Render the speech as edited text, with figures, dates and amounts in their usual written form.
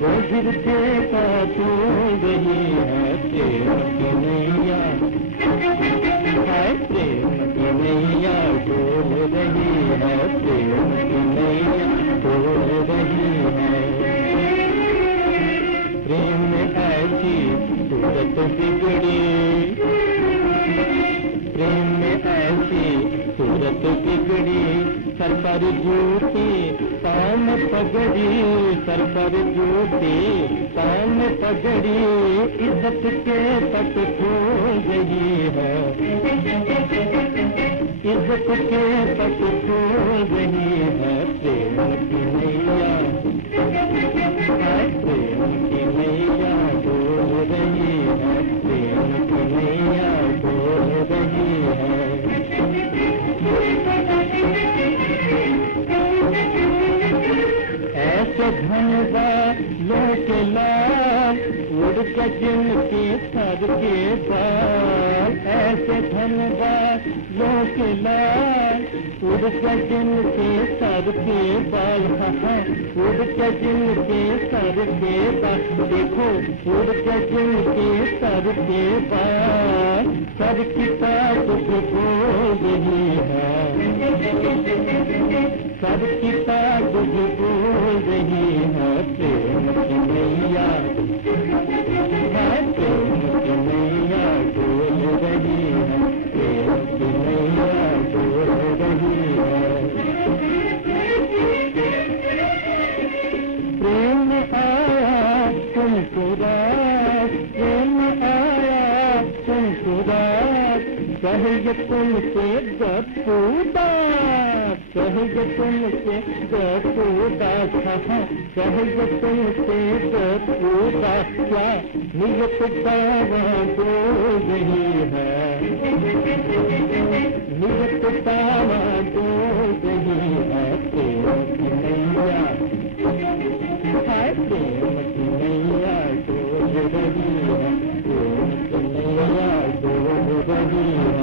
वो गिरते का तूल रही है प्रेम की नैया, है प्रेम की नैया डोल रही है, प्रेम की नैया डोल रही है। प्रेम में ऐसी सूरत बिगड़ी, प्रेम में ऐसी सूरत बिगड़ी, सर पर जूती कान पगड़ी, सर पर जूती कान पगड़ी, इज्जत के तक खोल रही है, इज्जत के तक खोल रही है। प्रेम की नैया, प्रेम की नैया डोल रही है, प्रेम की नैया डोल रही है। ऐसे धनवा लोग लाल उड़ के जिनके सर के बाल, ऐसे धनवा लोग लाल उड़ के जिनके सर के बाल, उड़ के जिनके सर के बाल, देखो उड़ के जिनके सर के बाल, सर की ताक बोल रही है, सर की ताक बोल रही है। प्रेम की नैया, प्रेम की नैया डोल रही है, प्रेम की नैया डोल रही है। प्रेम में आया तुमको रात, प्रेम में आया तुमको रात, कहे तुमसे गपूदात, कहे तुमसे गपूदात, कहे तुमसे गपूदात, क्या नियत दावा बोल रही है, नियत दावा बोल रही है। प्रेम की नैया, प्रेम की नैया डोल रही है, प्रेम की नैया डोल रही है।